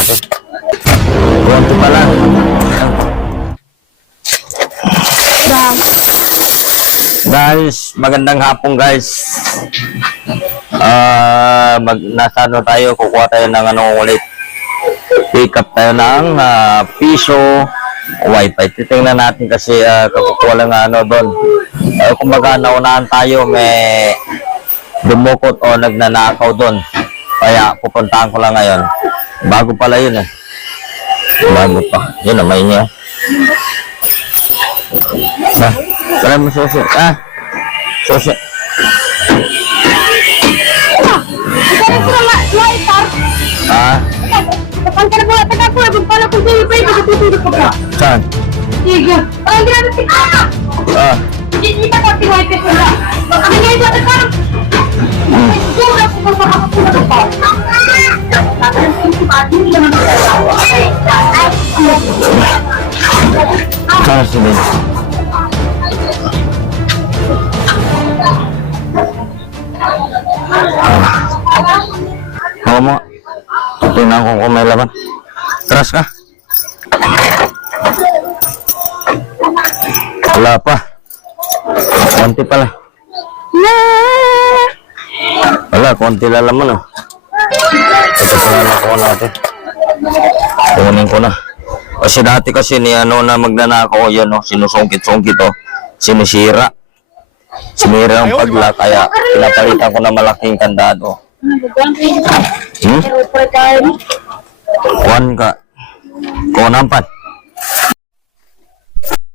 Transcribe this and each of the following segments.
natin. Konti pa lang. Guys, magandang hapon guys. Nasa ano tayo, kukuha tayo ng ano ulit. Pick up tayo ng piso wifi. Titingnan natin kasi kakukuha lang ano doon. Kumbaga naunahan tayo, may dumukot o nagnanakaw doon. Kaya pupuntahan ko lang ngayon. Bago pala yun eh. Bago pa. Yun naman niya. Wala mo susi. Susi. Saan? Saan sini? Ako mo. Tingnan ko kung may laman. Teras ka? Wala pa. Konti pala. Wala, konti lang laman oh. Ito pala nakuha natin. Kunin ko na. Kasi dati kasi ni ano na magnanakaw yan oh. Sinusungkit-sungkit oh. Sinisira. Sinira ang pagla, kaya pinapalitan ko na malaking kandado. Kuhan ka. Kuhanampan.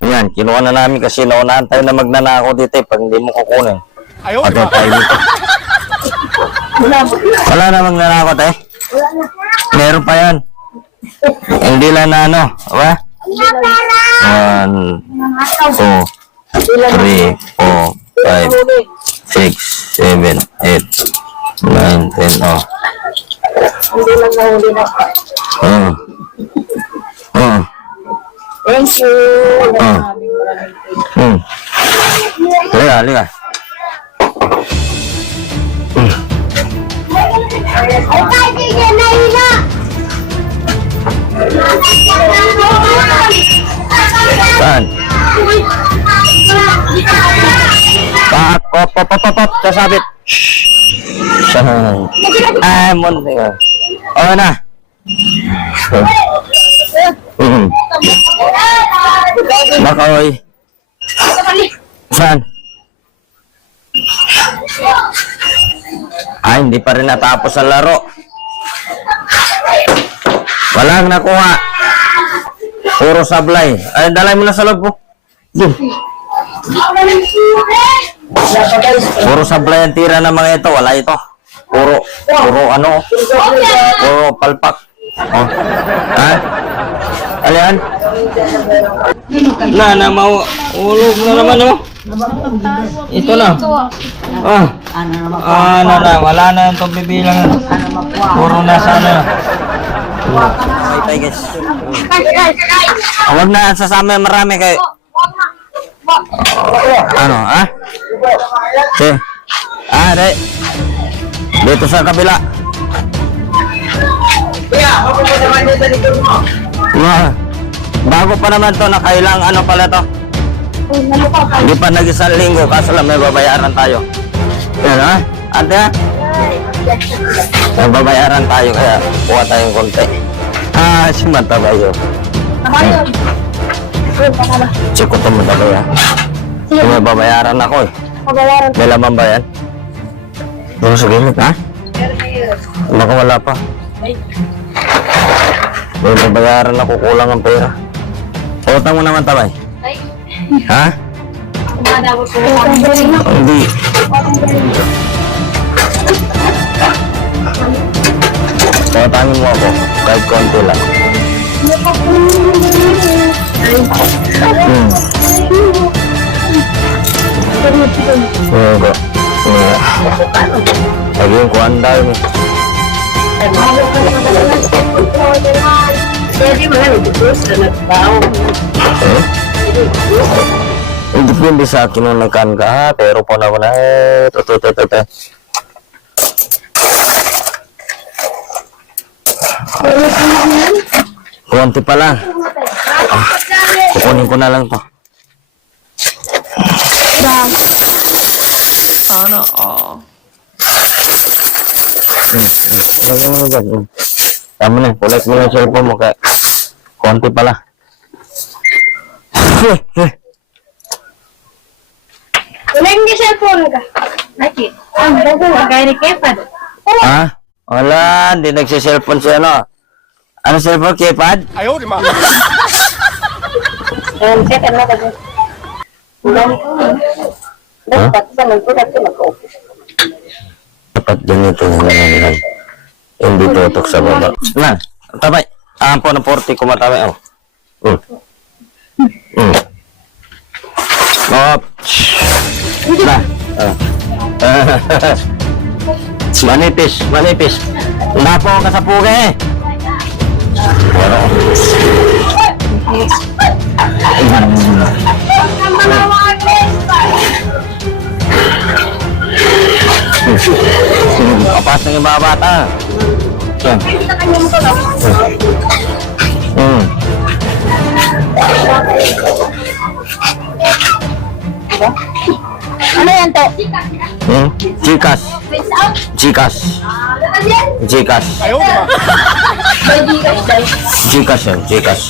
Yan, kinuha na namin kasi naunahan tayo na magnanakaw dito eh. Pag hindi mo kukunin. Pati tayo dito. Wala na magnanakaw tayo. Meron pa yan. Hindi lang na ano. Diba? 1, 2, 3, 4, 5, 6, 7, 8, 9, 10, oh. Hindi lang nahuli na. Thank you. Liga, liga. Saan? Pop, sasabit. Munti ka. Oo na. Bakoy. Saan? Hindi pa rin natapos ang laro. Walang nakuha. Puro sablay. Dalay mo na sa loob po. Puro sablay ang tira ng mga ito. Wala ito. Puro ano. Puro palpak. Oh. Alian? Na maulog na naman oh. Ito na. Wala na itong bibilang. Puro nasa ano. Ay guys. Huwag na sasama marami kay. Ano, Okay. Dito sa kabila. Bago pa naman to, nakailang ano pala to. Hindi pa nag-isang linggo, kaso lang may babayaran tayo. Yan ate may babayaran tayo, kaya kuha tayong konti. Si Matabayo. Check ko ito Matabayo. May babayaran ako eh. May laman ba yan? Doon sa gimit baka wala pa. May babayaran ako, kulang ang pera. Utang mo naman Tabay. Hindi. Utangin mo ako kahit konti lang. Lagi yung kuandal mo. Depende sa akin nung nagkan ka, pero po na ko na Konti pa lang. Kukunin ko na lang to. Sana all. Lagyan mo na dyan. Tama na, collect mo na yung cellphone mo kaya konti pala. Wala yung cellphone ka. Lagi. Ang bago. Kagaya ni Kepad. Ha? Wala, hindi nagsiselfone si ano. Ano cellphone, keypad? Ayan, second na kasi. Dapat sa nagpulat ko mag-office. Dapat ganito lang. Hindi tutok sa baba. Na, tabay. Ampo na 40 kumatabay. Oh. Op. Na. Manipis, manipis. Napo ka sa puge. Pero. Kapas ng mga bata. Yan. Ano yan to? Chikas. Chikas. Chikas. Chikas yan, Chikas.